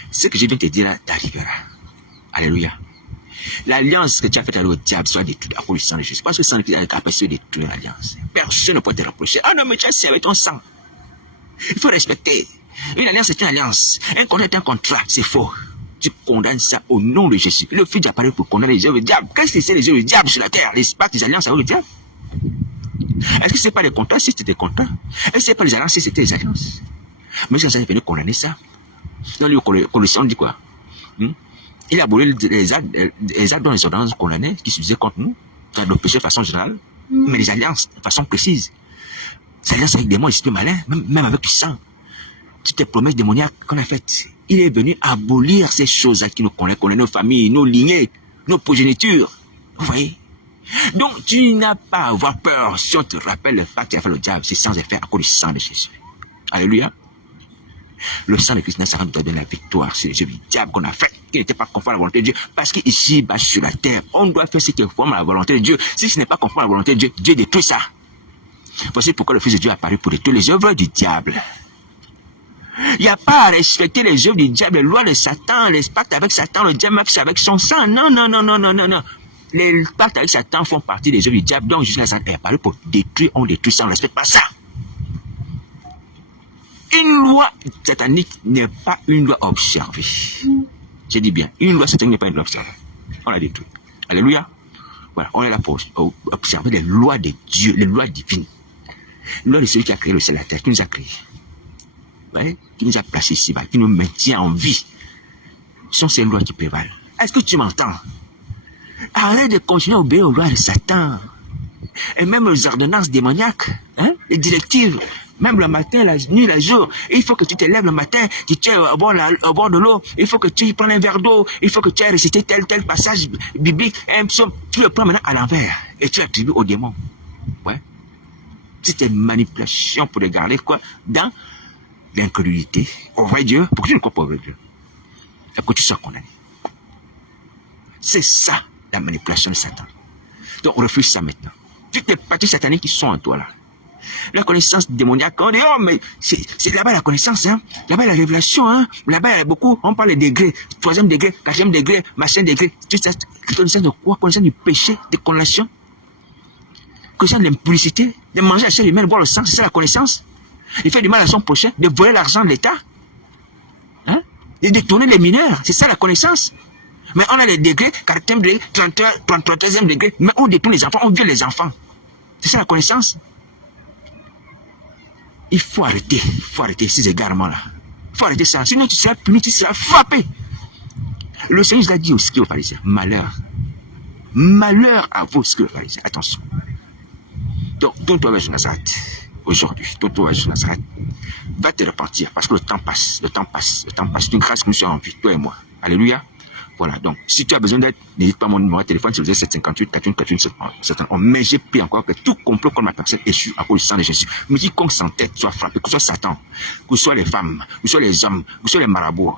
Ce que je viens de te dire là, t'arrivera. Alléluia. L'alliance que tu as faite avec le diable soit détruite à cause du sang de Jésus. Parce que le sang de Christ a capacité de détruire l'alliance. Personne ne peut te reprocher. Ah non, mais tu as servi ton sang. Il faut respecter. Une alliance est une alliance. Un contrat est un contrat. C'est faux. Tu condamnes ça au nom de Jésus. Le Fils apparaît pour condamner les œuvres du diable. Qu'est-ce que c'est les œuvres du diable sur la terre? Les pactes, les alliances avec le diable? Est-ce que ce n'est pas des contrats si c'était des contrats? Est-ce que ce n'est pas les alliances si c'était des alliances? Mais si on est venu condamner ça, dans le Colossiens, on dit quoi? Il a aboli les actes dans les ordonnances condamnées qui se faisaient contre nous, car nos péchés de façon générale, mais les alliances de façon précise. Les alliances avec des mots, esprits malins, même avec du sang. Toutes les promesses démoniaques qu'on a faites. Il est venu abolir ces choses-là qui nous connaissent, nos familles, nos lignées, nos progénitures. Vous voyez? Donc, tu n'as pas à avoir peur si on te rappelle le fait qu'il a fait le diable, c'est sans effet à cause du sang de Jésus. Alléluia. Le sang de Christ Nazareth nous a donné la victoire sur les œuvres du diable qu'on a fait, qui n'était pas conforme à la volonté de Dieu. Parce qu'ici, bas sur la terre, on doit faire ce qui est conforme à la volonté de Dieu. Si ce n'est pas conforme à la volonté de Dieu, Dieu détruit ça. Voici pourquoi le Fils de Dieu est apparu pour détruire les œuvres du diable. Il n'y a pas à respecter les œuvres du diable, les lois de Satan, les pactes avec Satan, le diable c'est avec son sang. Non, non, non, non, non, non, non. Les pactes avec Satan font partie des œuvres du diable. Donc Jésus est apparu pour détruire, on détruit ça, on ne respecte pas ça. Une loi satanique n'est pas une loi observée. Je dis bien, une loi satanique n'est pas une loi observée. On la détruit. Alléluia. Voilà, on est là pour observer les lois de Dieu, les lois divines. Les lois de celui qui a créé le ciel et la terre, qui nous a créés. Ouais, qui nous a placés ici-bas, qui nous maintient en vie. Ce sont ces lois qui prévalent. Est-ce que tu m'entends? Arrête de continuer à obéir aux lois de Satan. Et même aux ordonnances démoniaques, hein, les directives. Même le matin, la nuit, le jour, il faut que tu te lèves le matin, que tu es au bord de l'eau, il faut que tu prennes un verre d'eau, il faut que tu aies récité tel passage biblique, un psaume, tu le prends maintenant à l'envers et tu l'attribues au démon. Ouais. C'était une manipulation pour les garder quoi? Dans l'incrédulité au vrai Dieu, pour que tu ne crois pas au vrai Dieu. Et que tu sois condamné. C'est ça la manipulation de Satan. Donc refuse ça maintenant. Toutes les parties sataniques qui sont en toi là. La connaissance démoniaque, on dit, oh, mais c'est là-bas la connaissance, hein. Là-bas la révélation, hein. Là-bas il y a beaucoup, on parle des degrés, 3e degré, 4e degré, machin degré. Connaissance de quoi? Connaissance du péché, de condamnation. Connaissance de l'impudicité, de manger la chair humaine, boire le sang, c'est ça la connaissance. Il fait du mal à son prochain, de voler l'argent de l'État, hein. De détourner les mineurs, c'est ça la connaissance. Mais on a les degrés, 4e degré, 33e degré, mais on détourne les enfants, on viole les enfants. C'est ça la connaissance. Il faut arrêter ces égarements-là. Il faut arrêter ça. Sinon, tu seras puni, tu seras frappé. Le Seigneur a dit aux scribes pharisiens, malheur. Malheur à vous, scribes pharisiens. Attention. Donc, tourne-toi vers Nazareth. Aujourd'hui, tourne-toi vers Nazareth. Va te repentir, parce que le temps passe. Le temps passe. Le temps passe. C'est une grâce que nous sommes en vie, toi et moi. Alléluia. Voilà, donc, si tu as besoin d'aide, n'hésite pas à mon numéro de téléphone, c'est le 758 41 41 mais j'ai pris encore que tout complot contre ma personne échoue à cause du sang de Jésus. Mais quiconque sans tête soit frappé, que ce soit Satan, que ce soit les femmes, que ce soit les hommes, que ce soit les marabouts,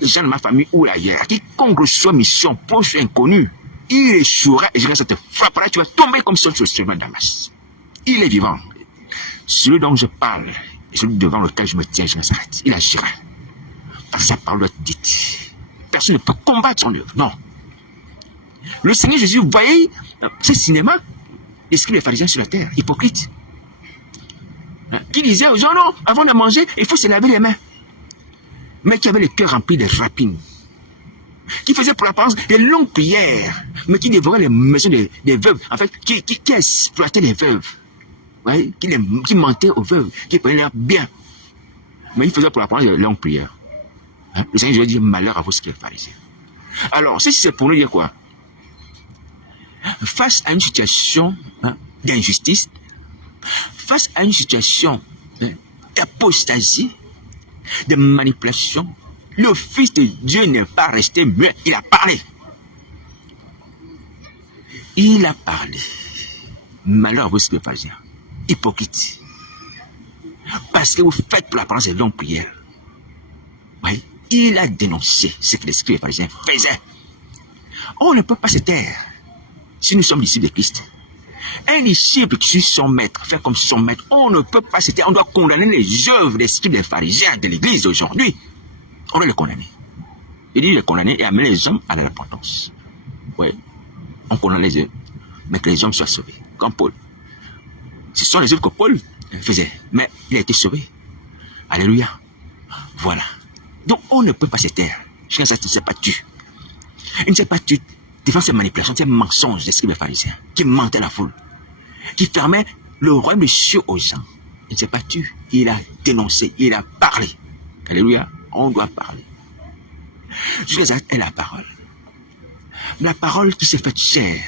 les gens de ma famille ou ailleurs, quiconque reçoit mission, poste inconnu, il échouera et je te frappera, tu vas tomber comme sur le chemin de Damas. Il est vivant. Celui dont je parle, et celui devant lequel je me tiens, je m'arrête. Il agira. Par sa parole doit être dite. Personne ne peut combattre son œuvre. Non. Le Seigneur Jésus voyait ce cinéma, les scribes et les pharisiens sur la terre, hypocrites. Qui disaient aux gens, non, avant de manger, il faut se laver les mains. Mais qui avaient le cœur rempli de rapines. Qui faisaient pour l'apparence des longues prières, mais qui dévoraient les maisons des veuves. En fait, qui exploitaient les veuves. Ouais, qui mentaient aux veuves, qui prenaient leur bien. Mais ils faisaient pour l'apparence des longues prières. Le Seigneur Jésus dit malheur à vous ce qui est pharisien. Alors, c'est pour nous dire quoi? Face à une situation d'injustice, face à une situation d'apostasie, de manipulation, le Fils de Dieu n'est pas resté muet, il a parlé. Il a parlé. Malheur à vous ce qui est pharisien. Hypocrite. Parce que vous faites pour la parole ces longues prières. Oui, il a dénoncé ce que les scribes et les pharisiens faisaient. On ne peut pas se taire si nous sommes disciples de Christ. Un disciple qui suit son maître, fait comme son maître, on ne peut pas se taire. On doit condamner les œuvres des scribes et des pharisiens de l'église d'aujourd'hui. On doit les condamner. Il dit les condamner et amener les hommes à la repentance. Oui, on condamne les œuvres, mais que les hommes soient sauvés. Comme Paul. Ce sont les œuvres que Paul faisait, mais il a été sauvé. Alléluia. Voilà. Donc on ne peut pas se taire. Chacun ne s'est pas tu. Il ne s'est pas tu devant ces manipulations, ces mensonges des scribes et pharisiens qui mentaient la foule, qui fermaient le royaume des cieux aux gens. Il ne s'est pas tu. Il a dénoncé, il a parlé. Alléluia. On doit parler. Jésus est la parole. La parole qui s'est faite chair.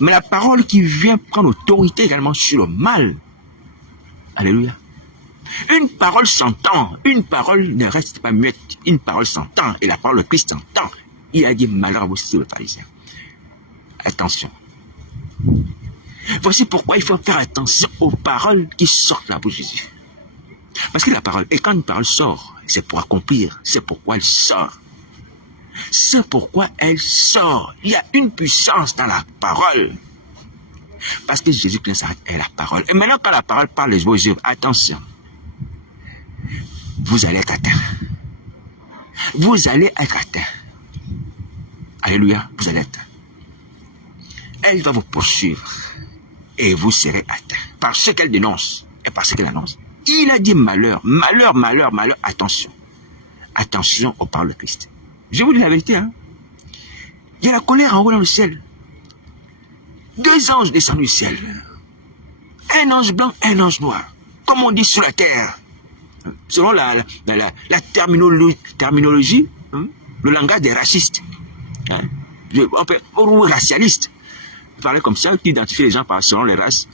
Mais la parole qui vient prendre autorité également sur le mal. Alléluia. Une parole s'entend. Une parole ne reste pas muette. Une parole s'entend. Et la parole de Christ s'entend. Il a dit malheur à vous sur le pharisien. Attention. Voici pourquoi il faut faire attention aux paroles qui sortent de la bouche de Jésus. Parce que la parole, et quand une parole sort, c'est pour accomplir, c'est pourquoi elle sort. C'est pourquoi elle sort. Il y a une puissance dans la parole. Parce que Jésus-Christ est la parole. Et maintenant, quand la parole parle de vos œuvres, attention. Vous allez être atteint. Vous allez être atteint. Alléluia, vous allez être atteint. Elle va vous poursuivre. Et vous serez atteint. Par ce qu'elle dénonce et par ce qu'elle annonce. Il a dit malheur, malheur, malheur, malheur. Attention. Attention aux paroles de Christ. Je vous dis la vérité, hein. Il y a la colère en haut dans le ciel. 2 anges descendent du ciel. Un ange blanc, un ange noir. Comme on dit sur la terre. Selon la terminologie, hein, le langage des racistes. Hein, ou racialistes. Parler comme ça, qui identifie les gens selon les races.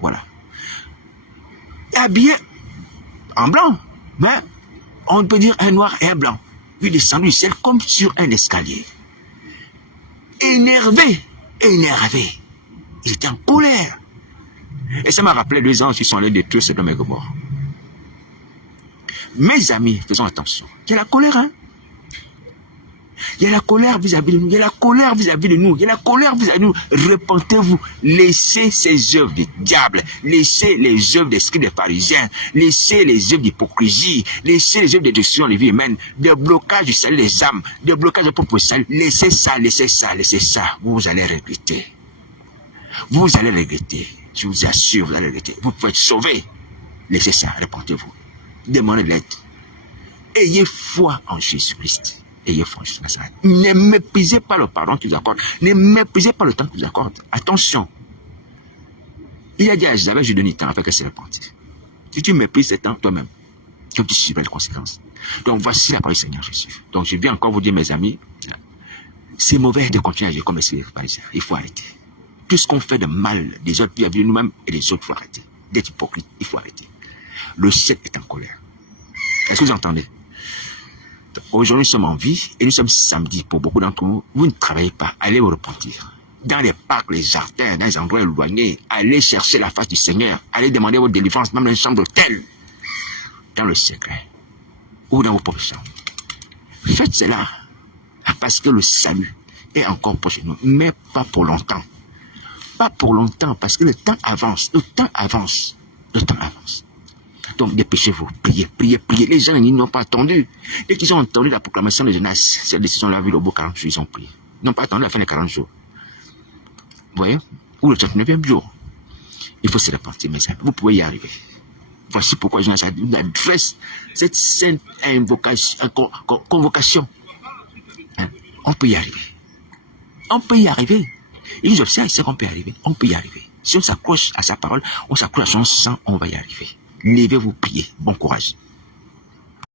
Voilà. Habillé en blanc. Mais on peut dire un noir et un blanc. Lui descendu du ciel comme sur un escalier. Énervé. Énervé. Il était en colère. Et ça m'a rappelé 2 anges qui sont allés détruire Sodome et Gomorrhe. Mes amis, faisons attention. Il y a la colère, hein. Il y a la colère vis-à-vis de nous. Il y a la colère vis-à-vis de nous. Il y a la colère vis-à-vis de nous. Repentez-vous. Laissez ces œuvres du diable. Laissez les œuvres des scribes des pharisiens. Laissez les œuvres d'hypocrisie. Laissez les œuvres de destruction des vies humaines. De blocage du salut des âmes. De blocage de propre salut. Laissez ça, laissez ça, laissez ça. Vous allez regretter. Vous allez regretter. Je vous assure, vous allez regretter. Vous pouvez être sauvés. Laissez ça, repentez-vous. Demandez de l'aide. Ayez foi en Jésus-Christ. Ayez foi en Jésus-Christ. Ne méprisez pas le pardon qu'il vous accorde. Ne méprisez pas le temps qu'il vous accorde. Attention. Il a dit à Isabelle, je donne du temps afin qu'elle se repente. Si tu méprises ce temps toi-même, comme tu subis les conséquences. Donc voici la parole du Seigneur Jésus. Donc je viens encore vous dire, mes amis, c'est mauvais de continuer à agir comme les pharisiens. Il faut arrêter. Tout ce qu'on fait de mal, des autres vis-à-vis de nous-mêmes et des autres, il faut arrêter. D'être hypocrite, il faut arrêter. Le ciel est en colère. Est-ce que vous entendez? Aujourd'hui, nous sommes en vie et nous sommes samedi. Pour beaucoup d'entre vous, vous ne travaillez pas. Allez vous repentir. Dans les parcs, les jardins, dans les endroits éloignés, allez chercher la face du Seigneur. Allez demander votre délivrance, même dans une chambre d'hôtel. Dans le secret. Ou dans vos propres chambres. Faites cela. Parce que le salut est encore proche de nous. Mais pas pour longtemps. Pas pour longtemps. Parce que le temps avance. Le temps avance. Le temps avance. Donc dépêchez-vous, priez, priez, priez. Les gens n'ont pas attendu. Dès qu'ils ont entendu la proclamation de Jonas, cette décision-là, vu au bout de 40 jours, ils ont prié. Ils n'ont pas attendu la fin des 40 jours. Vous voyez? Ou le 39e jour. Il faut se repentir, mes amis. Vous pouvez y arriver. Voici pourquoi Jonas adresse cette sainte convocation. Hein? On peut y arriver. On peut y arriver. Il nous observe, c'est qu'on peut y arriver. On peut y arriver. Si on s'accroche à sa parole, on s'accroche à son sang, on va y arriver. Levez-vous, priez. Bon courage.